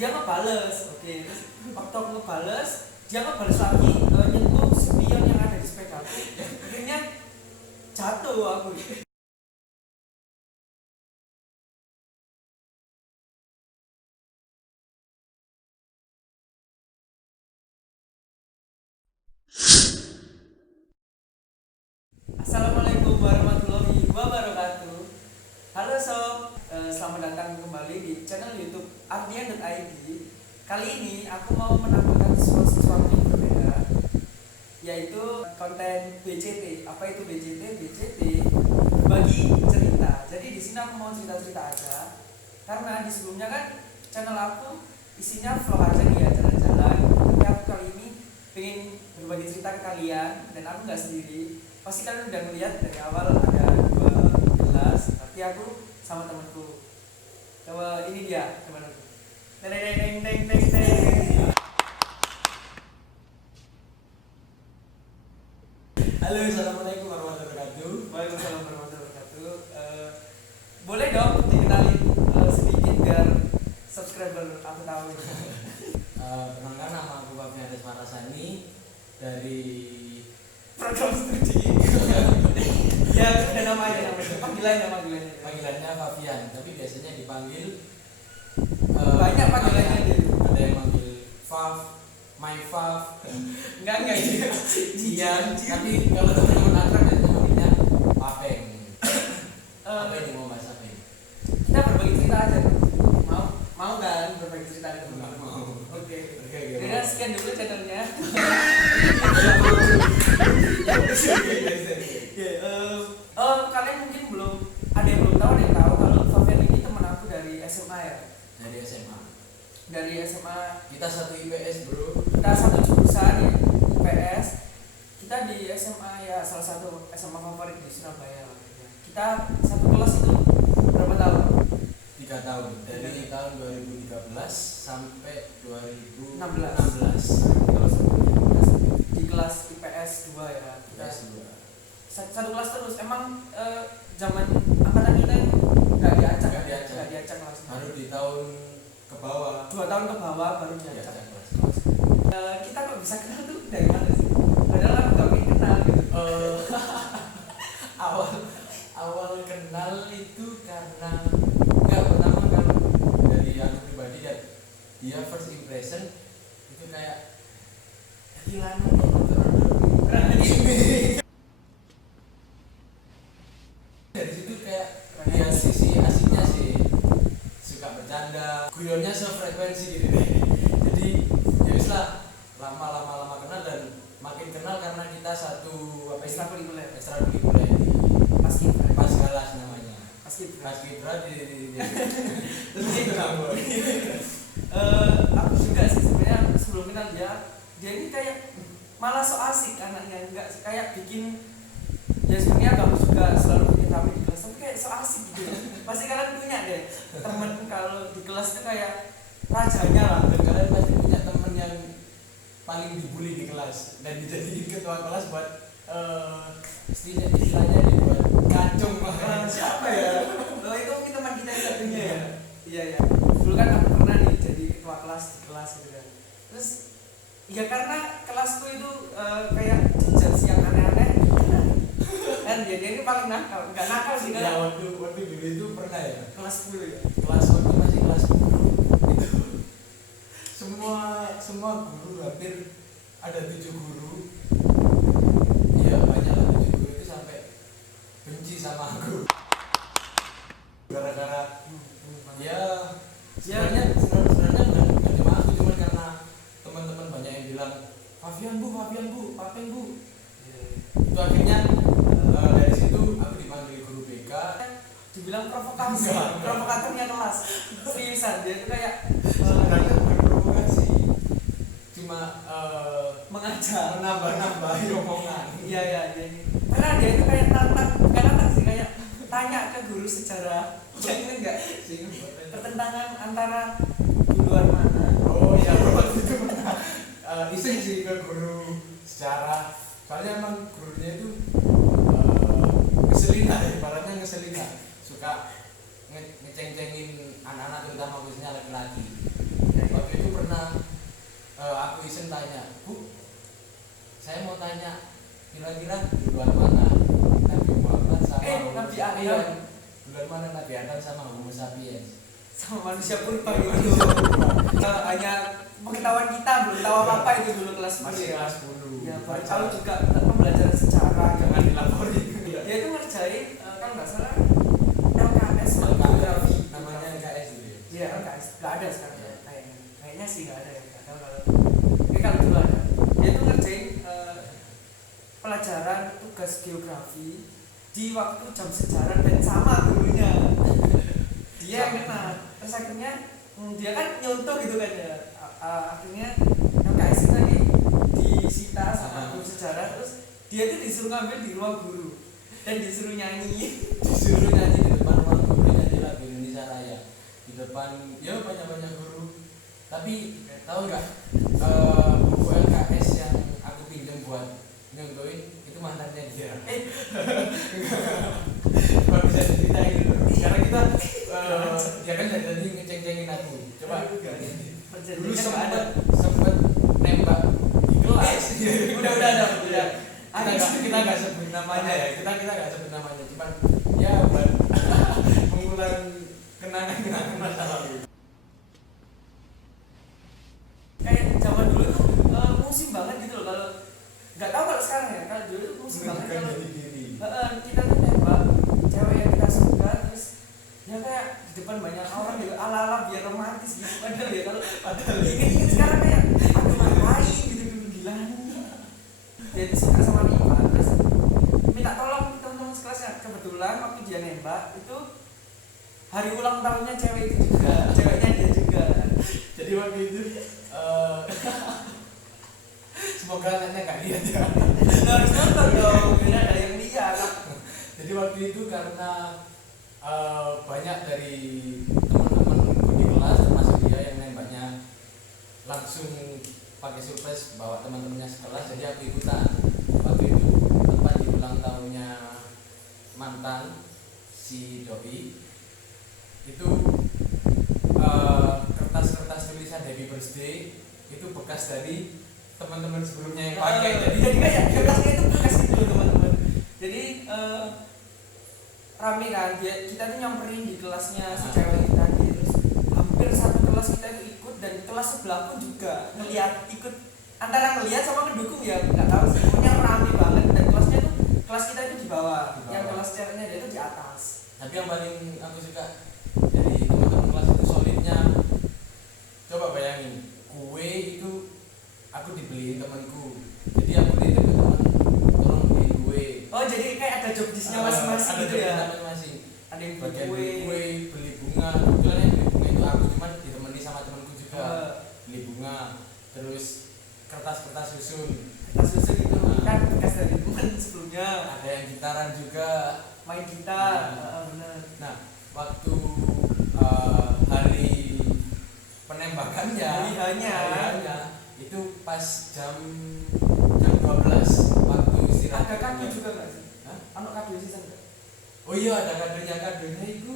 dia ngebales. Oke, terus waktu aku ngebales dia ngebales lagi, nyentuh spion yang ada di sepeda aku. Akhirnya jatuh aku. Assalamualaikum warahmatullahi wabarakatuh. Halo sob, selamat datang kembali di channel YouTube Ardian.id. Kali ini aku mau menampilkan sesuatu yang berbeda, yaitu konten BCT. Apa itu BCT? BCT berbagi cerita. Jadi di sini aku mau cerita-cerita aja, karena di sebelumnya kan channel aku isinya vlog aja nih ya, jalan-jalan. Tapi aku kali ini pengen berbagi cerita ke kalian, dan aku nggak sendiri. Pasti kalian udah melihat dari awal ada dua kelas, tapi aku sama temanku. Coba ini dia temanku. Teng teng teng teng teng teng. Halo, assalamualaikum warahmatullahi wabarakatuh. Waalaikumsalam warahmatullahi wabarakatuh. Boleh dong dikenalin sedikit biar subscriber aku tahu. Perkenalkan, nama aku Fabian Marasani dari Program studi. Ya, ada namanya. Panggilannya. panggilannya Fabian, tapi biasanya dipanggil Banyak panggilannya dia. ada yang manggil Fav, My Fav, Enggak gitu. Jian. Tapi kalau teman-teman akrab biasanya manggilnya Papeng. Apa ini mau bahas apa ini? Kita berbagi cerita aja. Mau kan berbagi cerita dengan teman? Mau. Oke. Oke. Jadi sekian dulu channelnya. Kalian mungkin belum ada yang belum tahu, kalau Fabian ini teman aku dari SMA ya. Dari SMA. Dari SMA Kita satu IPS, bro. kita satu jurusan ya, IPS. Kita di SMA ya, salah satu SMA favorit di Surabaya. Kita satu kelas itu berapa tahun? 3 tahun, dari tahun 2013 sampai 16. 2016. Di kelas IPS 2 ya. Kita IPS 2. satu kelas terus. Emang zaman angkatan kita itu nggak diacak kelasnya. Baru di tahun ke bawah. 2 tahun ke bawah baru Ya, diacak. kelas. Kita kok bisa kenal tuh dari mana sih? Padahal aku nggak pengen kenal gitu. Awal kenal itu karena enggak, pertama kalau dari aku pribadi ya, dia first impression itu kayak gila dari situ kayak dia sisi asiknya sih, suka bercanda, guyonnya sefrekuensi gitu deh. Jadi ya wis lah, lama kenal, dan makin kenal karena kita satu apa Ekstrakurikuler. ekstrakurikuler di Paskibra. Pasgalas namanya. Paskibra. Paskibra di Terus gitu kamu. Aku juga sih sebenarnya sebelum kenal dia ini kayak malah so asik anaknya, enggak kayak bikin, ya sebenarnya kamu juga selalu bikin kami di kelas, tapi kayak so asik gitu. Pasti kalian punya deh temen kalau di kelas tuh kayak rajanya lah. Dan kalian pasti punya temen yang paling dibully di kelas dan dijadiin ketua kelas buat istilahnya dibuat kacung lah. Siapa ya? Oh, itu mungkin teman kita yang satunya ya. Iya ya. Dulu kan aku pernah nih jadi ketua kelas di kelas gitu kan. Terus ya karena kelasku itu kayak judge yang aneh-aneh. Kan dia ini paling nakal, enggak nakal sih Ya, kan. waktu dulu itu pernah ya, Kelas 10 ya. kelas waktu masih kelas 10 itu semua guru, hampir ada 7 guru, ya banyak lah, 7 guru itu sampai benci sama aku gara-gara ya sebenarnya bukan cuma aku, cuma karena teman-teman banyak yang bilang Fabian bu, Papeng bu. Itu akhirnya dari situ aku dipanggil guru BK. Dibilang provokasi, provokatornya kelas. Seriusan dia itu kayak Sebenarnya bukan provokasi, cuma mengajar, menambah omongan. Iya dia ini. Karena dia itu kayak bukan nantang sih, kayak tanya ke guru sejarah. Ya ini enggak pertentangan antara duluan mana. Oh iya, waktu itu pernah iseng sih ke guru sejarah, soalnya emang gurunya itu ngeselin lah, ibaratnya ngeselin lah, suka ngeceng-cengin anak-anak, terutama khususnya laki-laki. tanya, Bu, saya mau tanya kira-kira duluan mana Nabi Muhammad sama Homo Nabi sapiens? Adam. Duluan mana Nabi Adam sama Homo sapiens? Sama manusia purba gitu. Hanya pengetahuan kita belum tahu apa itu dulu kelas 10 Masih ya. kelas 10. Ya, baru tahu juga pembelajaran sejarah. Jangan dilaporin. Dia itu ngerjain kalau nggak salah LKS geografi Namanya LKS itu ya. Iya LKS nggak ada sekarang Iya. kayaknya sih nggak ada ya nggak tahu kalau dulu ada. Dia itu ngerjain pelajaran tugas geografi di waktu jam sejarah dan sama gurunya. Dia yang kena. Terus akhirnya dia kan nyontoh gitu kan ya. Akhirnya LKS itu tadi disita sama guru sejarah, terus dia tuh disuruh ngambil di ruang guru dan disuruh nyanyi Disuruh nyanyi di depan ruang guru, nyanyi lagu Indonesia Raya di depan ya banyak guru. Tapi tahu nggak buku LKS yang aku pinjam buat nyontoin itu mantannya dia. Kalau bisa diceritain dulu. Sekarang kita dia kan dari tadi ngeceng-cengin aku. Coba dulu sempat nembak di kelas. udah ada Kita nggak sebut namanya ya. Kita nggak sebut namanya. Cuman ya buat mengulang kenangan masa lalu. Kayak zaman dulu tuh musim banget gitu loh, kalau nggak tahu kalau sekarang ya. Kalau dulu tuh musim banget kalau kita tuh nembak cewek yang kita suka, terus ya kayak di depan banyak orang gitu ala-ala biar romantis gitu. Padahal ya kalau ini sekarang kayak aduh ngapain gitu gila. Jadi suka sama Nima, terus minta tolong teman-teman sekelasnya. Kebetulan waktu dia nembak itu hari ulang tahunnya cewek itu juga, ceweknya dia juga. Jadi waktu itu semoga anaknya nggak lihat ya. Harus nonton dong, biar ada yang lihat. Jadi waktu itu karena banyak dari teman-teman di kelas termasuk dia yang nembaknya langsung pakai surprise bawa teman-temannya sekelas, jadi aku ikutan. Waktu itu tepat di ulang tahunnya mantan si Doi itu kertas-kertas tulisan happy birthday itu bekas dari teman-teman sebelumnya yang pakai. Jadi kayak kertasnya itu bekas gitu teman-teman. Jadi rame kan, kita tuh nyamperin di kelasnya si cewek itu tadi, terus hampir satu kelas kita itu ikut, dan kelas sebelah pun juga ngeliat, ikut antara ngeliat sama mendukung ya nggak tahu sih, pokoknya rame banget. Dan kelasnya tuh kelas kita itu di bawah, yang kelas ceweknya dia itu di atas. Tapi yang paling aku suka dari teman-teman kelas itu solidnya. Coba bayangin, kue itu aku dibeliin temanku, jadi aku beli teman tolong beliin kue. Oh jadi kayak ada job disknya masing-masing gitu ya. Masing-masing. Ada yang Bagian beli beli kue, kue, beli bunga. Kebetulan yang beli bunga itu aku, cuman ditemani sama temanku juga. Beli bunga, terus kertas-kertas susun. kita susun itu kan bekas dari teman sebelumnya. Ada yang gitaran juga. Main gitar, bener. Nah, waktu hari penembakannya, Harinya itu pas jam 12 waktu istirahat. ada kado juga nggak sih? Hah? Anak kado sih enggak? Oh iya, ada kadonya itu.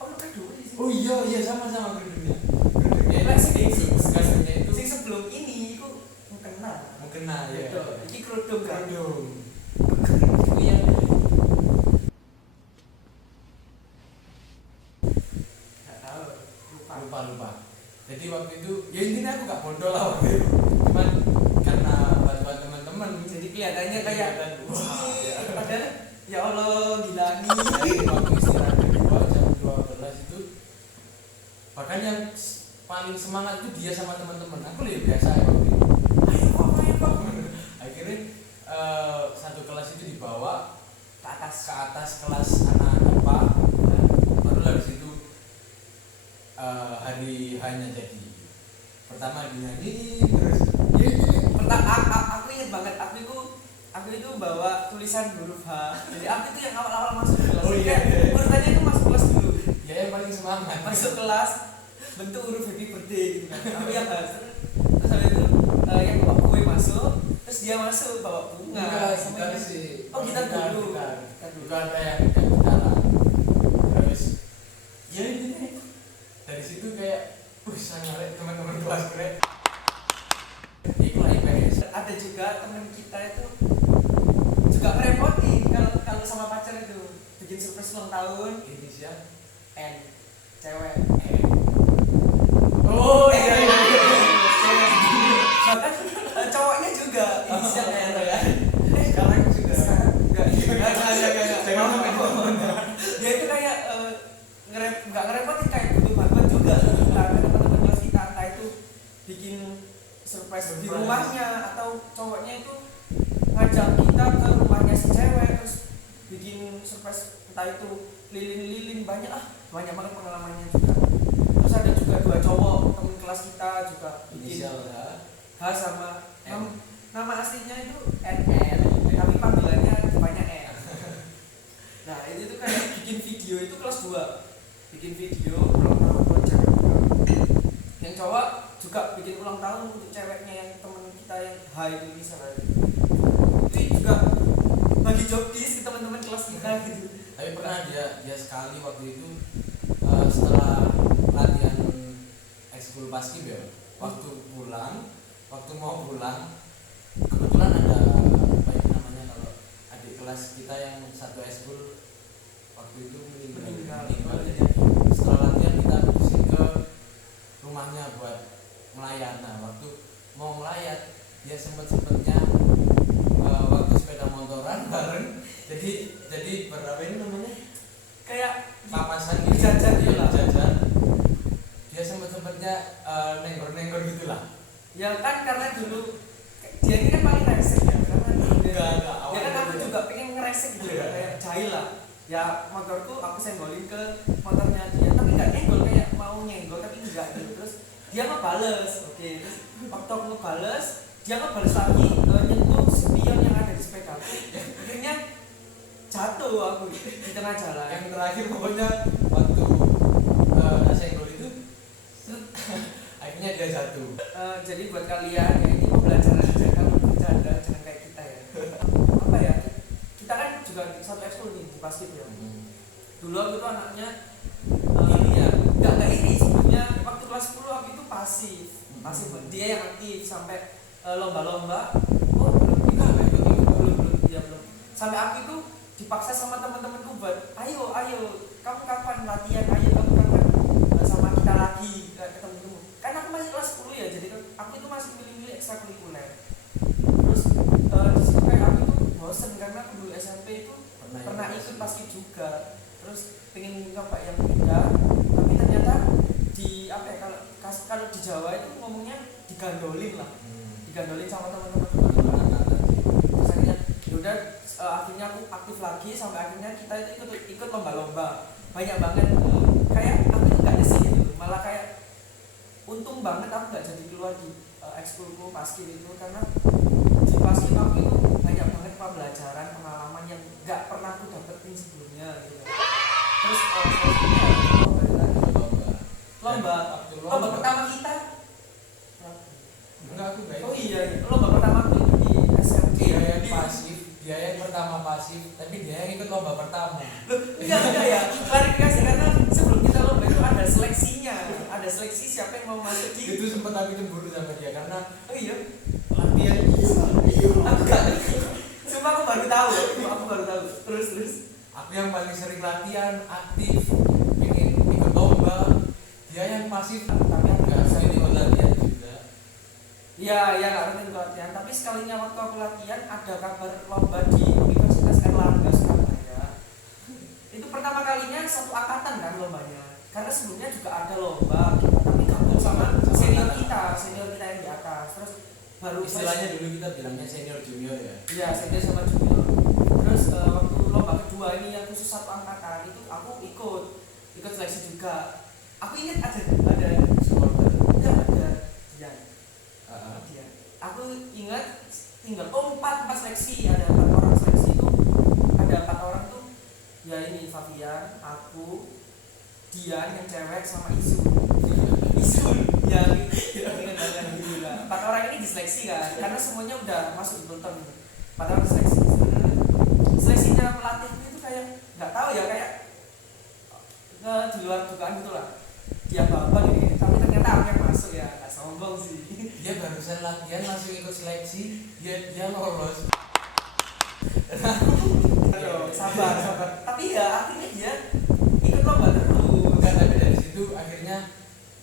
Oh kado sih. Oh iya sama kadonya. Lah sing Kadonya itu sing sebelum ini itu mukena ya. gitu. Iki kerudung kan. Itu yang Enggak tahu, lupa. Jadi waktu itu ya intinya aku gak bodoh lah waktu itu. Cuman karena bantuan teman-teman Jadi kelihatannya kayak wah, ya. padahal ya Allah gila nih. Jadi waktu istirahat kedua jam 12 itu bahkan yang paling semangat itu dia sama teman-teman. Aku lebih biasa ya waktu itu. Ayo Pak. Akhirnya satu kelas itu dibawa Ke atas. ke atas kelas anak IPA. Baru dari situ hari hanya jadi pertama dinyanyi terus Aku ingat banget, aku itu bawa tulisan huruf H. Jadi aku itu yang awal-awal masuk kelas. Oh iya. Urutannya itu masuk kelas dulu. ya yang paling semangat Masuk kelas bentuk huruf happy birthday gitu kan. Aku yang H. Terus habis itu yang bawa kue masuk, terus dia masuk bawa bunga. Enggak, sama gitar yang- sih. Oh gitar dulu. Gitar. Gitar dulu. Itu ada yang gitaran. Terus ya intinya itu. Dari surprise ulang tahun Indonesia. N cewek. Oh iya. Bahkan cowoknya juga inisial N ya. Sekarang sudah. Sekarang enggak. Jangan sampai Dia itu kayak nggak ngerepotin, kayak butuh bantuan juga. Teman-teman kelas kita entah itu bikin surprise di rumahnya atau cowoknya itu ngajak kita ke rumahnya si cewek terus bikin surprise, entah itu lilin-lilin, banyak banget pengalamannya juga. Terus ada juga 2 cowok teman kelas kita juga bikin inisial H sama M. nama aslinya itu NN tapi panggilannya banyak N. Nah itu tuh kayak bikin video itu kelas 2, bikin video ulang tahun buat cewek. Yang cowok juga bikin ulang tahun untuk ceweknya yang teman kita yang H itu misalnya. Itu juga bagi job desk ke teman-teman kelas kita gitu. Tapi pernah dia sekali waktu itu setelah latihan ekskul basket ya, waktu mau pulang kebetulan ada apa ya namanya, kalau adik kelas kita yang satu ekskul waktu itu meninggal. Jadi setelah latihan kita putusin ke rumahnya buat melayat. Nah waktu mau melayat dia sempetnya waktu sepeda motoran bareng, jadi berapa ini namanya, Kayak papasan gitu, jajan gitu lah. jajan. Dia sempetnya nenggor gitulah. Ya kan karena dulu dia ini kan paling resek ya, karena Enggak, ya kan aku awalnya juga pengen ngeresek gitu Iya. kayak jahil lah. Ya motorku aku senggolin ke motornya dia, tapi nggak nyenggol, kayak mau nyenggol tapi enggak gitu. Terus dia ngebales, oke. Terus waktu aku ngebales, dia ngebales lagi nyentuh spion yang ada di sepeda. Akhirnya jatuh aku di tengah jalan. Yang terakhir pokoknya waktu senggol itu akhirnya dia jatuh. Jadi buat kalian ya, ini pembelajaran aja, kalau bercanda jangan kayak kita ya. Apa ya, kita kan juga satu ekskul nih di basket ya. Dulu aku tuh anaknya Iri ya? nggak iri sebenarnya. Waktu kelas 10 aku itu pasif, dia yang aktif sampai lomba-lomba. Oh belum ya belum. Sampai aku itu dipaksa sama teman-temanku buat ayo kamu kapan latihan, ayo kamu kapan sama kita lagi ketemu. Kan aku masih kelas 10 ya, jadi aku itu masih milih-milih ekstrakurikuler. Terus di situ kayak aku itu bosen karena aku dulu SMP itu pernah ikut basket juga. Terus pengen nyoba yang beda, tapi ternyata di apa ya, kalau di Jawa itu ngomongnya digandolin lah, digandolin sama teman-teman. Terus akhirnya yaudah, akhirnya aku aktif lagi sampai akhirnya kita itu ikut lomba-lomba banyak banget. Kayak aku itu nggak nyesel gitu, malah kayak untung banget aku nggak jadi keluar di ekskulku basket itu, karena di basket aku itu banyak banget pembelajaran, pengalaman yang nggak pernah aku dapetin sebelumnya gitu. Terus lomba pertama kita Enggak, aku enggak. oh iya, lomba pertama aku itu di SMP. Dia yang pertama pasif, tapi dia yang ikut lomba pertama. Enggak ya, klarifikasi, karena sebelum kita lomba itu ada seleksinya, ada seleksi siapa yang mau masuk di. Itu sempat aku cemburu sama dia karena Oh iya, latihan aku gak ngerti. Sumpah aku baru tahu. Terus aku yang paling sering latihan, aktif, pengen ikut lomba. Dia yang pasif, tapi aku nggak sering ikut latihan juga. ya nggak rutin latihan, tapi sekalinya waktu aku latihan ada kabar lomba di Universitas Erlangga Surabaya. Itu pertama kalinya satu angkatan kan lombanya, karena sebelumnya juga ada lomba tapi gabung sama senior kita yang di atas. Terus baru Istilahnya dulu kita bilangnya senior junior ya. iya, senior sama junior. Terus waktu lomba kedua ini yang khusus satu angkatan itu aku ikut seleksi juga. Aku ingat ada Supporter. enggak ada dia. Heeh. Aku ingat tinggal empat seleksi, ada 4 orang seleksi itu, ada 4 orang tuh ya ini Fabian, aku, Dian yang cewek sama Isul yang gila. 4 orang ini diseleksi kan, karena semuanya udah masuk di Bolton. 4 orang diseleksi. Seleksinya pelatihku itu kayak nggak tahu ya, kayak di luar dugaan gitulah. Dia bapak gini, tapi ternyata aku yang masuk ya, nggak sombong sih. Dia barusan latihan langsung ikut seleksi, dia lolos. Sabar. Tapi tapi ya akhirnya dia ikut lomba terus. Enggak, tapi dari situ akhirnya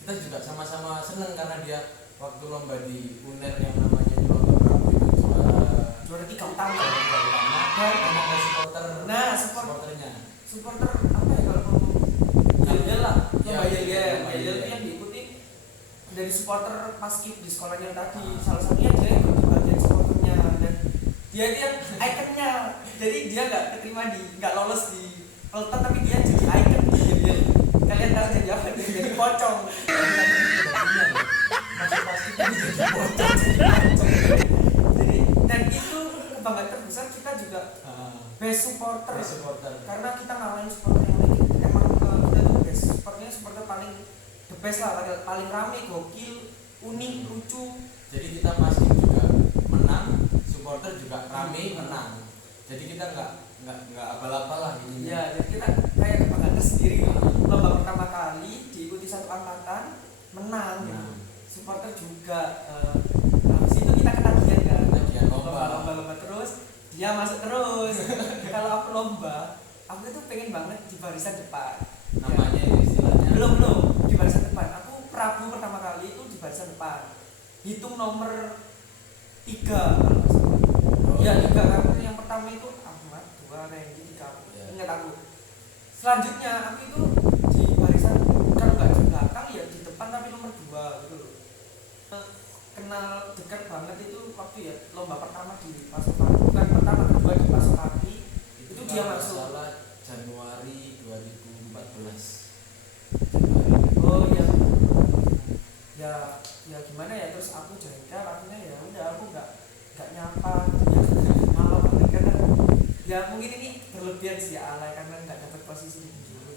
kita juga sama-sama seneng karena dia waktu lomba di UNER yang namanya di lomba Prabu itu Juara 3 utama. dan ada supporter, Nah, supporternya. supporter apa ya kalau ngomong yel lah, lomba Ya, yel lomba yel yel. yang diikuti dari supporter paskib di sekolahnya tadi. Salah satunya dia ikut di bagian supporternya dan dia ikonnya. Jadi dia nggak lolos di peloton tapi dia jadi ikon di yel. Kalian tahu jadi apa? Dia jadi pocong. Jadi dan itu kebanggaan terbesar kita juga best supporter. Karena kita ngalahin supporter yang lain. Emang kita tuh best supporter paling the best lah, paling rame, gokil, unik, lucu. Jadi kita pasti juga menang, supporter juga rame menang. Jadi kita nggak abal-abal lah ini. Ya, jadi kita kayak kebanggaan tersendiri. Lomba pertama kali diikuti satu angkatan menang. Nah. Supporter juga. Habis itu kita ketagihan kan. Ketagihan lomba. Lomba terus. Dia masuk terus. Kalau aku lomba, aku itu pengen banget di barisan depan. Namanya istilahnya. Belum di barisan depan. Aku Prabu pertama kali itu di barisan depan. Hitung nomor 3 kalau nggak salah. Iya 3 karena yang pertama itu Ahmad, 2 Randy, 3 Ya. ingat aku. Selanjutnya aku itu di barisan kalau nggak di belakang ya di depan tapi nomor 2 gitu loh. Kenal dekat banget itu waktu ya lomba pertama di Pasopati, bukan pertama kedua di Pasopati itu dia kalau masuk. salah Januari 2014. Oh iya. Ya gimana ya, terus aku jengkel akhirnya ya udah aku nggak nyapa dia malah banget karena ya mungkin ini berlebihan sih alay karena nggak dapat posisi di juru